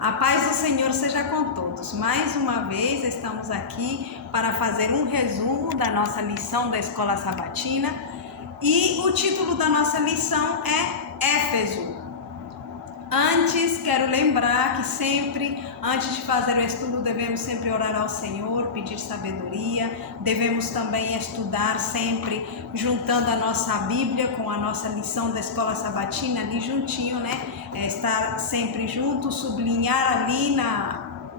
A paz do Senhor seja com todos. Mais uma vez estamos aqui para fazer um resumo da nossa lição da Escola Sabatina e o título da nossa lição é Éfeso. Antes, quero lembrar que sempre, antes de fazer o estudo, devemos sempre orar ao Senhor, pedir sabedoria. Devemos também estudar sempre, juntando a nossa Bíblia com a nossa lição da Escola Sabatina, ali juntinho, né? Estar sempre junto, sublinhar ali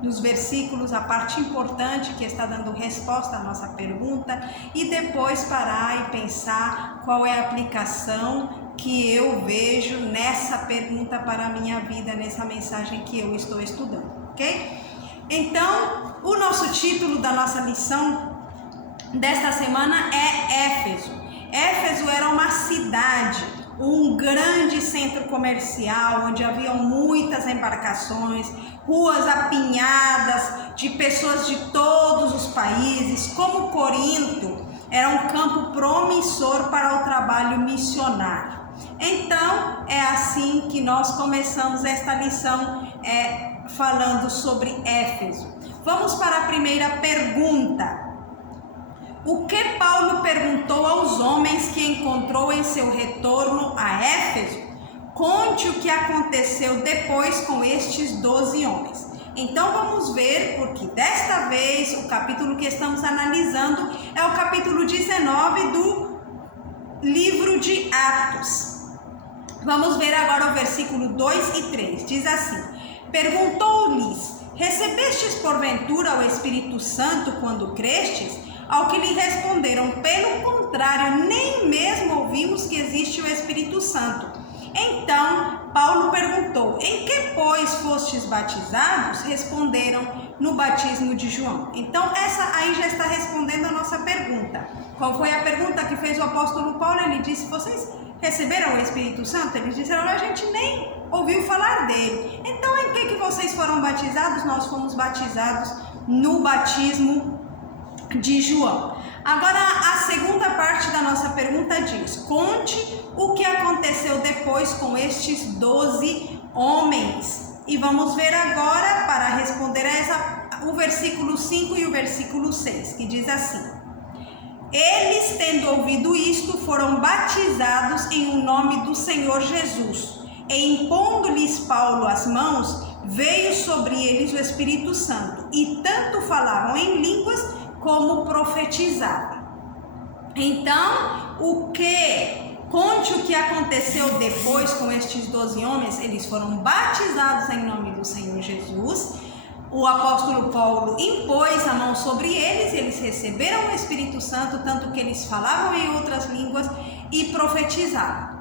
nos versículos a parte importante que está dando resposta à nossa pergunta e depois parar e pensar qual é a aplicação que eu vejo nessa pergunta para a minha vida, nessa mensagem que eu estou estudando, ok? Então, o nosso título da nossa lição desta semana é Éfeso. Éfeso era uma cidade, um grande centro comercial, onde haviam muitas embarcações, ruas apinhadas de pessoas de todos os países. Como Corinto, era um campo promissor para o trabalho missionário. Então, é assim que nós começamos esta lição falando sobre Éfeso. Vamos para a primeira pergunta. O que Paulo perguntou aos homens que encontrou em seu retorno a Éfeso? Conte o que aconteceu depois com estes 12 homens. Então vamos ver, porque desta vez o capítulo que estamos analisando é o capítulo 19 do livro de Atos. Vamos ver agora o versículo 2 e 3. Diz assim: Perguntou-lhes: Recebestes porventura o Espírito Santo quando crestes? Ao que lhe responderam: Pelo contrário, nem mesmo ouvimos que existe o Espírito Santo. Então Paulo perguntou: Em que, pois, fostes batizados? Responderam: No batismo de João. Então essa aí já está respondendo a nossa pergunta. Qual foi a pergunta que fez o apóstolo Paulo? Ele disse: Vocês receberam o Espírito Santo? Eles disseram: A gente nem ouviu falar dele. Então em que vocês foram batizados? Nós fomos batizados no batismo de João. Agora a segunda parte da nossa pergunta diz: Conte o que aconteceu depois com estes 12 homens. E vamos ver agora, para responder o versículo 5 e o versículo 6, que diz assim: Eles, tendo ouvido isto, foram batizados em o nome do Senhor Jesus. E impondo-lhes Paulo as mãos, veio sobre eles o Espírito Santo, e tanto falavam em línguas como profetizavam. Então, conte o que aconteceu depois com estes 12 homens. Eles foram batizados em nome do Senhor Jesus. O apóstolo Paulo impôs a mão sobre eles receberam o Espírito Santo, tanto que eles falavam em outras línguas e profetizavam.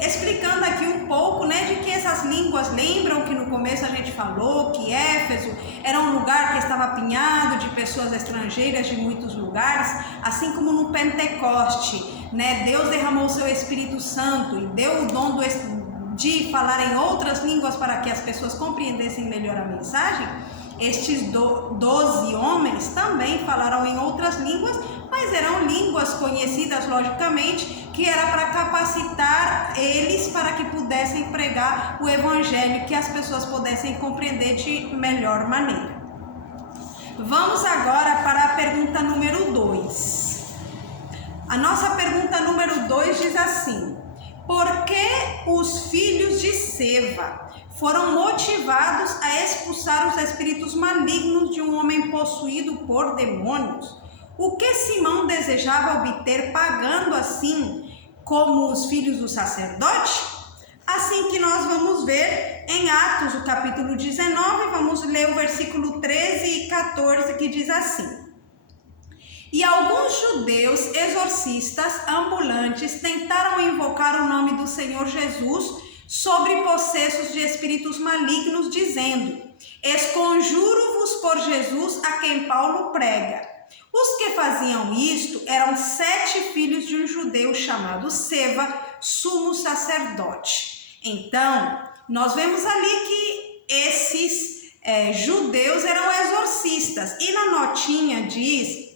Explicando aqui um pouco, né, de que essas línguas, lembram que no começo a gente falou que Éfeso era um lugar que estava apinhado de pessoas estrangeiras de muitos lugares, assim como no Pentecoste, né, Deus derramou o seu Espírito Santo e deu o dom de falar em outras línguas para que as pessoas compreendessem melhor a mensagem. Estes 12 homens também falaram em outras línguas, mas eram línguas conhecidas, logicamente, que era para capacitar eles para que pudessem pregar o evangelho, que as pessoas pudessem compreender de melhor maneira. Vamos agora para a pergunta número 2. A nossa pergunta número 2 diz assim: Por que os filhos de Seva foram motivados a expulsar os espíritos malignos de um homem possuído por demônios? O que Simão desejava obter pagando assim como os filhos do sacerdote? Assim que nós vamos ver em Atos, o capítulo 19, vamos ler o versículo 13 e 14, que diz assim: E alguns judeus exorcistas ambulantes tentaram invocar o nome do Senhor Jesus sobre possessos de espíritos malignos, dizendo: Esconjuro-vos por Jesus a quem Paulo prega. Os que faziam isto eram 7 filhos de um judeu chamado Seva, sumo sacerdote. Então, nós vemos ali que esses judeus eram exorcistas. E na notinha diz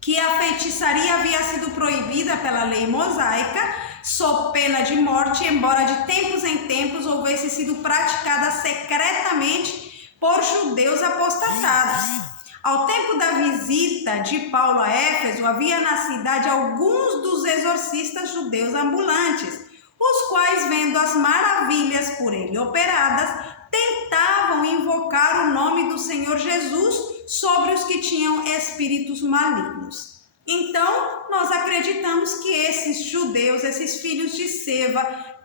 que a feitiçaria havia sido proibida pela lei mosaica, sob pena de morte, embora de tempos em tempos houvesse sido praticada secretamente por judeus apostatados. Ao tempo da visita de Paulo a Éfeso, havia na cidade alguns dos exorcistas judeus ambulantes, os quais, vendo as maravilhas por ele operadas, tentavam invocar o nome do Senhor Jesus sobre os que tinham espíritos malignos. Então, nós acreditamos que esses judeus, esses filhos de Seva,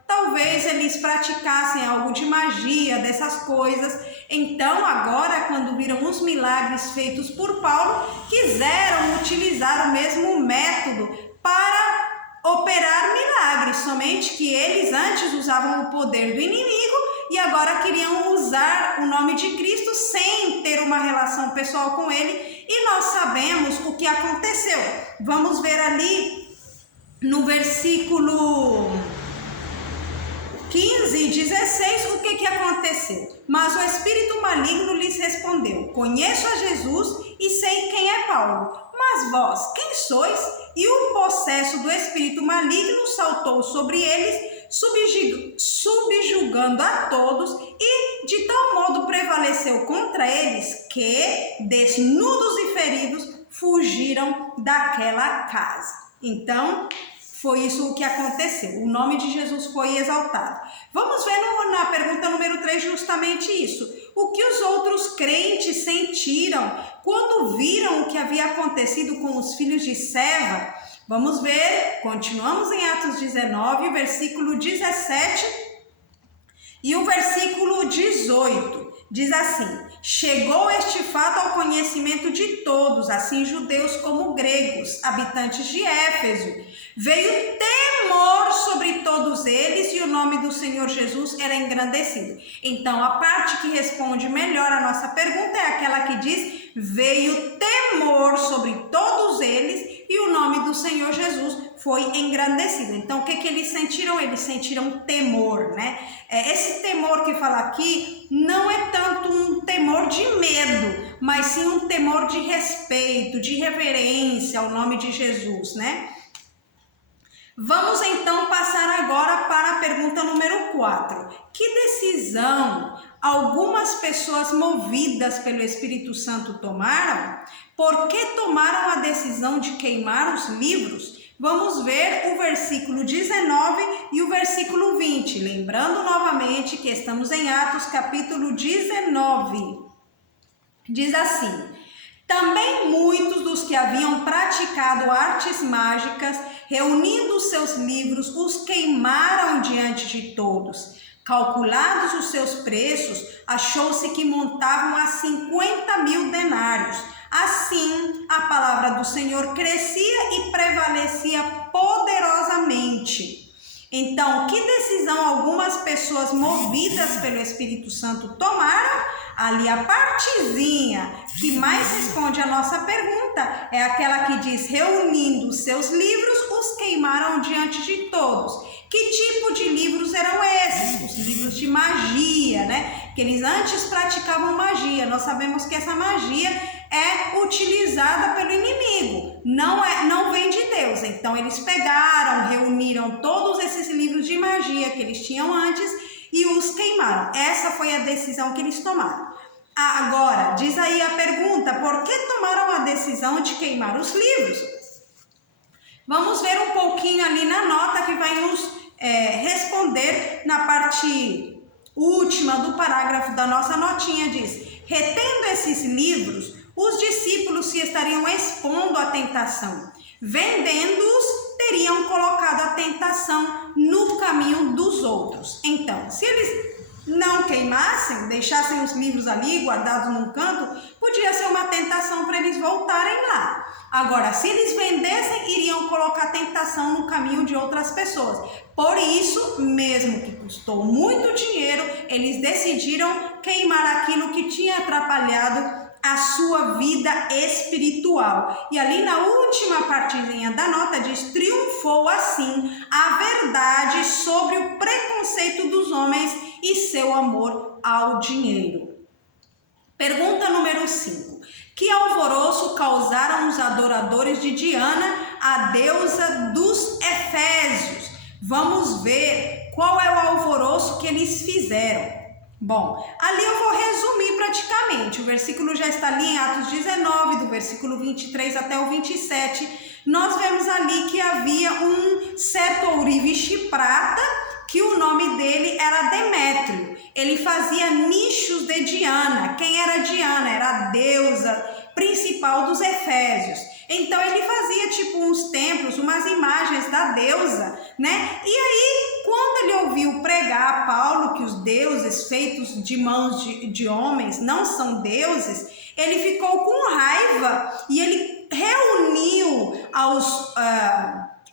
talvez eles praticassem algo de magia, dessas coisas. Então, agora, quando viram os milagres feitos por Paulo, quiseram utilizar o mesmo método para operar milagres, somente que eles antes usavam o poder do inimigo e agora queriam usar o nome de Cristo sem ter uma relação pessoal com ele, e nós sabemos o que aconteceu. Vamos ver ali no versículo 15 e 16 o que aconteceu. Mas o espírito maligno lhes respondeu: conheço a Jesus e sei quem é Paulo, mas vós, quem sois? E o possesso do espírito maligno saltou sobre eles, subjugando a todos, e de tal modo prevaleceu contra eles que, desnudos e feridos, fugiram daquela casa. Então, foi isso o que aconteceu. O nome de Jesus foi exaltado. Vamos ver na pergunta número 3 justamente isso. O que os outros crentes sentiram quando viram o que havia acontecido com os filhos de Seva? Vamos ver, continuamos em Atos 19, versículo 17 e o versículo 18. Diz assim: chegou este fato ao conhecimento de todos, assim judeus como gregos, habitantes de Éfeso. Veio temor sobre todos eles e o nome do Senhor Jesus era engrandecido. Então, a parte que responde melhor a nossa pergunta é aquela que diz: veio temor sobre todos eles e o nome do Senhor Jesus foi engrandecido. Então, o que eles sentiram? Eles sentiram temor, né? Esse temor que fala aqui não é tanto um temor de medo, mas sim um temor de respeito, de reverência ao nome de Jesus, né? Vamos então passar agora para a pergunta número 4. Que decisão algumas pessoas movidas pelo Espírito Santo tomaram? Por que tomaram a decisão de queimar os livros? Vamos ver o versículo 19 e o versículo 20. Lembrando novamente que estamos em Atos capítulo 19. Diz assim: também muitos dos que haviam praticado artes mágicas, reunindo os seus livros, os queimaram diante de todos. Calculados os seus preços, achou-se que montavam a 50.000 denários. Assim, a palavra do Senhor crescia e prevalecia poderosamente. Então, que decisão algumas pessoas movidas pelo Espírito Santo tomaram? Ali a partezinha que mais responde a nossa pergunta é aquela que diz: reunindo seus livros, os queimaram diante de todos. Que tipo de livros eram esses? Os livros de magia, né? Que eles antes praticavam magia. Nós sabemos que essa magia é utilizada pelo inimigo, não vem de Deus. Então eles pegaram, reuniram todos esses livros de magia que eles tinham antes e os queimaram. Essa foi a decisão que eles tomaram. Agora, diz aí a pergunta: por que tomaram a decisão de queimar os livros? Vamos ver um pouquinho ali na nota que vai nos responder na parte última do parágrafo da nossa notinha. Diz: retendo esses livros, os discípulos se estariam expondo à tentação. Vendendo-os, teriam colocado a tentação no caminho dos outros. Então, se eles não queimassem, deixassem os livros ali guardados num canto, podia ser uma tentação para eles voltarem lá. Agora, se eles vendessem, iriam colocar a tentação no caminho de outras pessoas. Por isso, mesmo que custou muito dinheiro, eles decidiram queimar aquilo que tinha atrapalhado a sua vida espiritual. E ali na última partezinha da nota diz: triunfou assim a verdade sobre o preconceito dos homens e seu amor ao dinheiro. Pergunta número 5. Que alvoroço causaram os adoradores de Diana, a deusa dos Efésios? Vamos ver qual é o alvoroço que eles fizeram. Bom, ali eu vou resumir praticamente. O versículo já está ali em Atos 19, do versículo 23 até o 27. Nós vemos ali que havia um certo ourives de prata, que o nome dele era Demétrio. Ele fazia nichos de Diana. Quem era Diana? Era a deusa principal dos Efésios. Então ele fazia tipo uns templos, umas imagens da deusa, né? E aí, quando ele ouviu pregar a Paulo que os deuses feitos de mãos de homens não são deuses, ele ficou com raiva e ele reuniu aos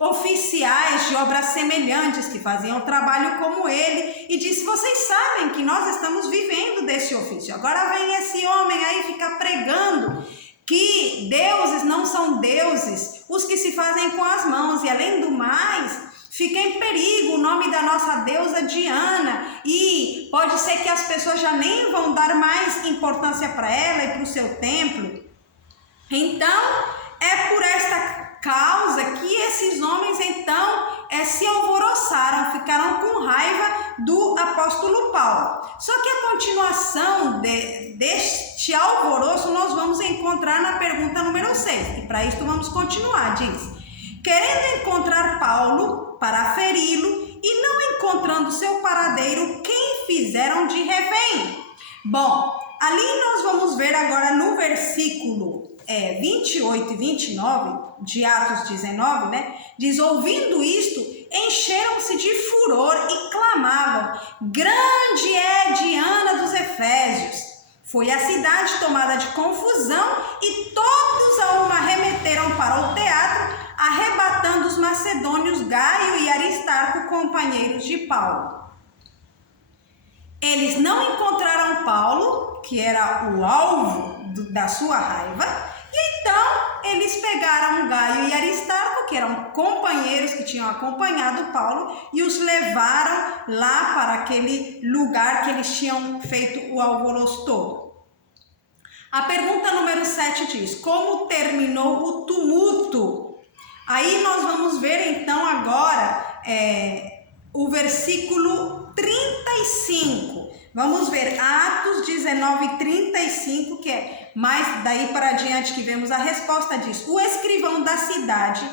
oficiais de obras semelhantes que faziam trabalho como ele e disse: vocês sabem que nós estamos vivendo desse ofício, agora vem esse homem aí ficar pregando que deuses não são deuses os que se fazem com as mãos, e além do mais, fica em perigo o nome da nossa deusa Diana, e pode ser que as pessoas já nem vão dar mais importância para ela e para o seu templo. Então, é por esta causa que esses homens então se alvoroçaram, ficaram com raiva do apóstolo Paulo. Só que a continuação deste alvoroço nós vamos encontrar na pergunta número 6, e para isso vamos continuar, diz: querendo encontrar Paulo para feri-lo e não encontrando seu paradeiro, quem fizeram de refém? Bom, ali nós vamos ver agora no versículo 28 e 29 de Atos 19, né? Diz: ouvindo isto, encheram-se de furor e clamavam: grande é Diana dos Efésios. Foi a cidade tomada de confusão e todos a uma remeteram para o teatro, arrebatando os macedônios Gaio e Aristarco, companheiros de Paulo. Eles não encontraram Paulo, que era o alvo da sua raiva, e então eles pegaram Gaio e Aristarco, que eram companheiros que tinham acompanhado Paulo, e os levaram lá para aquele lugar que eles tinham feito o alvoroço todo. A pergunta número 7 diz: como terminou o tumulto? Aí nós vamos ver então agora o versículo 35. Vamos ver Atos 19, 35, que é mais daí para diante que vemos a resposta diz: o escrivão da cidade,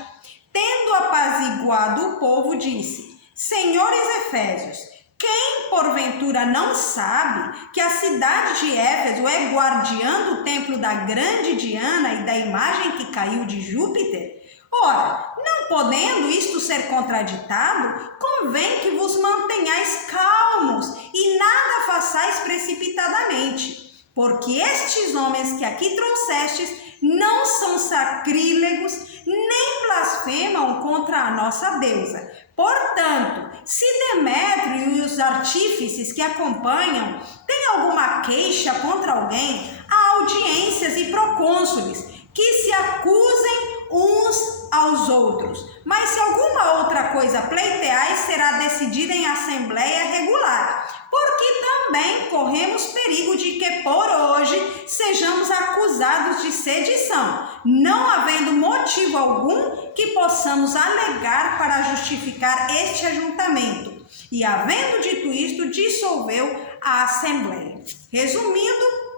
tendo apaziguado o povo, disse: senhores Efésios, quem porventura não sabe que a cidade de Éfeso é guardiã do templo da grande Diana e da imagem que caiu de Júpiter? Ora, não podendo isto ser contraditado, convém que vos mantenhais calmos e nada façais precipitadamente, porque estes homens que aqui trouxestes não são sacrílegos, nem blasfemam contra a nossa deusa. Portanto, se Demétrio e os artífices que acompanham têm alguma queixa contra alguém, há audiências e procônsules que se acusem uns aos outros. Mas se alguma outra coisa pleiteais, será decidida em assembleia regular, porque também corremos perigo de que por hoje sejamos acusados de sedição, não havendo motivo algum que possamos alegar para justificar este ajuntamento. E havendo dito isto, dissolveu a assembleia. Resumindo,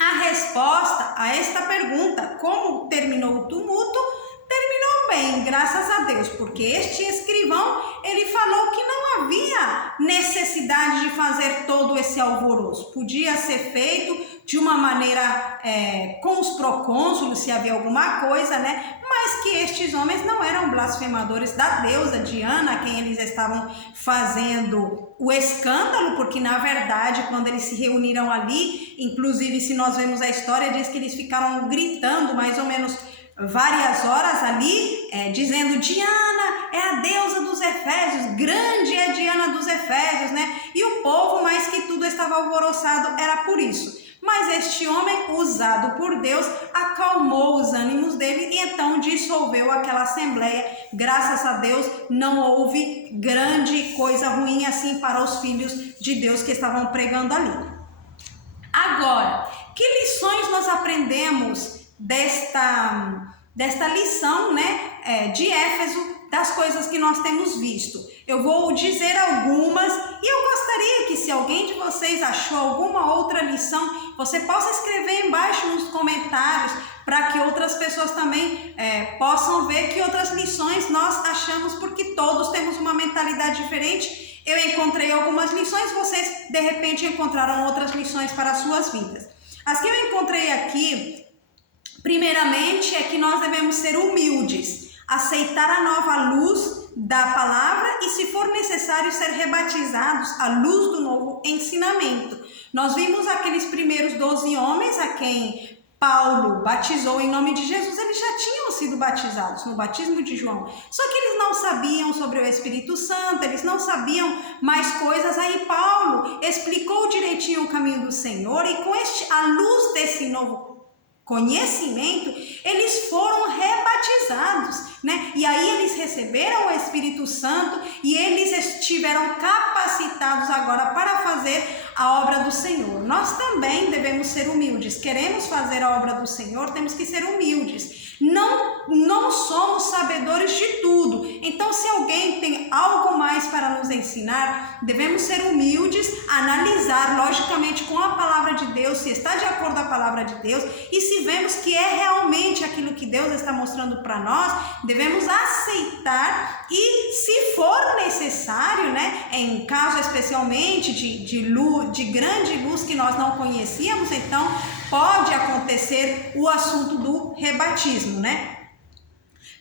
a resposta a esta pergunta, como terminou o tumulto, terminou bem, graças a Deus, porque este escrivão, ele falou que não havia necessidade de fazer todo esse alvoroço. Podia ser feito de uma maneira com os procônsulos, se havia alguma coisa, né? Mas que estes homens não eram blasfemadores da deusa Diana, a quem eles estavam fazendo o escândalo, porque na verdade, quando eles se reuniram ali, inclusive se nós vemos a história, diz que eles ficaram gritando mais ou menos várias horas ali, dizendo: Diana é a deusa dos Efésios, grande é Diana dos Efésios, né? E o povo, mais que tudo, estava alvoroçado, era por isso. Mas este homem, usado por Deus, acalmou os ânimos dele e então dissolveu aquela assembleia. Graças a Deus, não houve grande coisa ruim assim para os filhos de Deus que estavam pregando ali. Agora, que lições nós aprendemos desta lição, né, de Éfeso, das coisas que nós temos visto? Eu vou dizer algumas e eu gostaria que, se alguém de vocês achou alguma outra lição, você possa escrever embaixo nos comentários para que outras pessoas também possam ver que outras lições nós achamos, porque todos temos uma mentalidade diferente. Eu encontrei algumas lições, vocês de repente encontraram outras lições para as suas vidas. As que eu encontrei aqui, primeiramente, é que nós devemos ser humildes, aceitar a nova luz da palavra e, se for necessário, ser rebatizados à luz do novo ensinamento. Nós vimos aqueles primeiros 12 homens a quem Paulo batizou em nome de Jesus, eles já tinham sido batizados no batismo de João, só que eles não sabiam sobre o Espírito Santo, eles não sabiam mais coisas. Aí Paulo explicou direitinho o caminho do Senhor e, com a luz desse novo conhecimento, eles foram rebatizados, né? E aí eles receberam o Espírito Santo e eles estiveram capacitados agora para fazer a obra do Senhor. Nós também devemos ser humildes. Queremos fazer a obra do Senhor, temos que ser humildes. Não somos sabedores de tudo. Então, se alguém tem algo mais para nos ensinar, devemos ser humildes, analisar logicamente com a palavra de Deus, se está de acordo com a palavra de Deus, e se vemos que é realmente aquilo que Deus está mostrando para nós, devemos aceitar e, se for necessário, né, em caso especialmente de grande luz que nós não conhecíamos, então pode acontecer o assunto do rebatismo, né?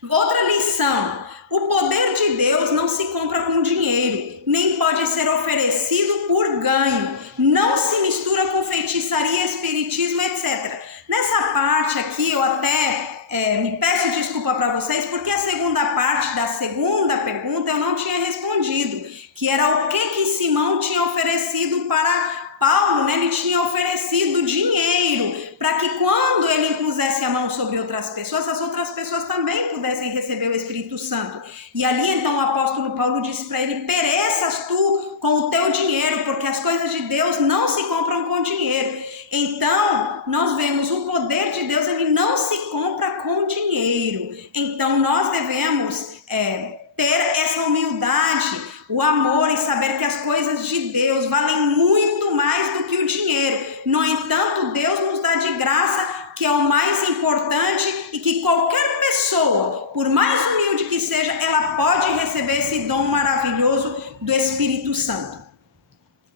Outra lição: o poder de Deus não se compra com dinheiro, nem pode ser oferecido por ganho, não se mistura com feitiçaria, espiritismo, etc. Nessa parte aqui eu até me peço desculpa para vocês, porque a segunda parte da segunda pergunta eu não tinha respondido, que era o que Simão tinha oferecido para Paulo, né? Ele tinha oferecido dinheiro para que, quando ele impusesse a mão sobre outras pessoas, as outras pessoas também pudessem receber o Espírito Santo. E ali então o apóstolo Paulo disse para ele: pereças tu com o teu dinheiro, porque as coisas de Deus não se compram com dinheiro. Então nós vemos o poder de Deus, ele não se compra com dinheiro. Então nós devemos ter essa humildade, o amor e saber que as coisas de Deus valem muito mais do que o dinheiro. No entanto, Deus nos dá de graça, que é o mais importante, e que qualquer pessoa, por mais humilde que seja, ela pode receber esse dom maravilhoso do Espírito Santo.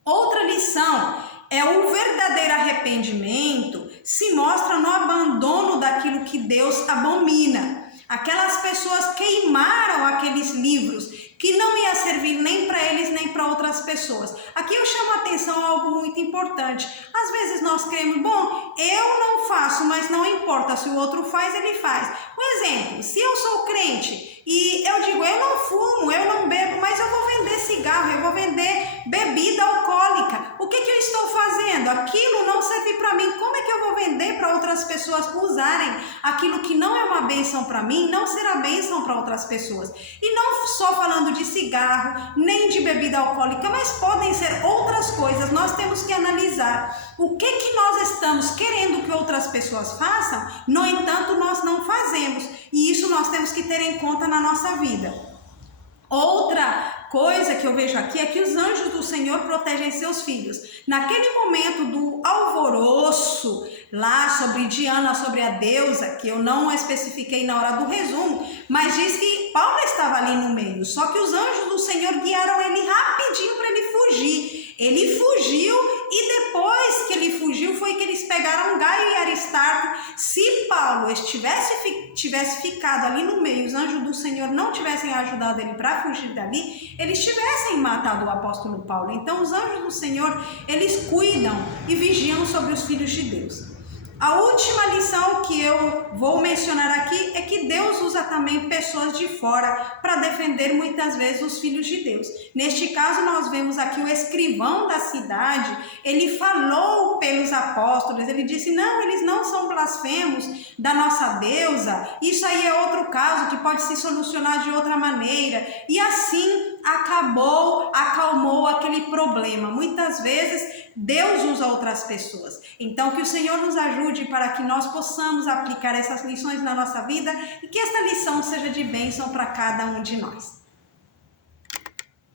Outra lição é o verdadeiro arrependimento se mostra no abandono daquilo que Deus abomina. Aquelas pessoas queimaram aqueles livros que não ia servir nem para eles nem para outras pessoas. Aqui eu chamo a atenção a algo muito importante. Às vezes nós queremos, bom, eu não faço, mas não importa, se o outro faz, ele faz. Um exemplo: se eu sou crente e eu digo, eu não fumo, eu não bebo, mas eu vou vender cigarro, eu vou vender bebida alcoólica, o que eu estou fazendo? Aquilo não serve para mim. Como é que eu vou vender para outras pessoas usarem aquilo que não é uma bênção para mim, não será bênção para outras pessoas? E não só falando de cigarro, nem de bebida alcoólica, mas podem ser outras coisas. Nós temos que analisar o que nós estamos querendo que outras pessoas façam, no entanto nós não fazemos, e isso nós temos que ter em conta na nossa vida. Outra coisa que eu vejo aqui é que os anjos do Senhor protegem seus filhos. Naquele momento do alvoroço lá sobre Diana, sobre a deusa, que eu não especifiquei na hora do resumo, mas diz que Paulo estava ali no meio, só que os anjos do Senhor guiaram ele rapidinho para ele fugir. Ele fugiu, e depois que ele fugiu foi que eles pegaram Gaio e Aristarco. Se Paulo tivesse ficado ali no meio, os anjos do Senhor não tivessem ajudado ele para fugir dali, eles tivessem matado o apóstolo Paulo. Então os anjos do Senhor, eles cuidam e vigiam sobre os filhos de Deus. A última lição que eu vou mencionar aqui é que Deus usa também pessoas de fora para defender muitas vezes os filhos de Deus. Neste caso nós vemos aqui o escrivão da cidade, ele falou pelos apóstolos, ele disse, não, eles não são blasfemos da nossa deusa, isso aí é outro caso que pode se solucionar de outra maneira, e assim acalmou aquele problema. Muitas vezes Deus usa outras pessoas. Então que o Senhor nos ajude para que nós possamos aplicar essas lições na nossa vida e que esta lição seja de bênção para cada um de nós.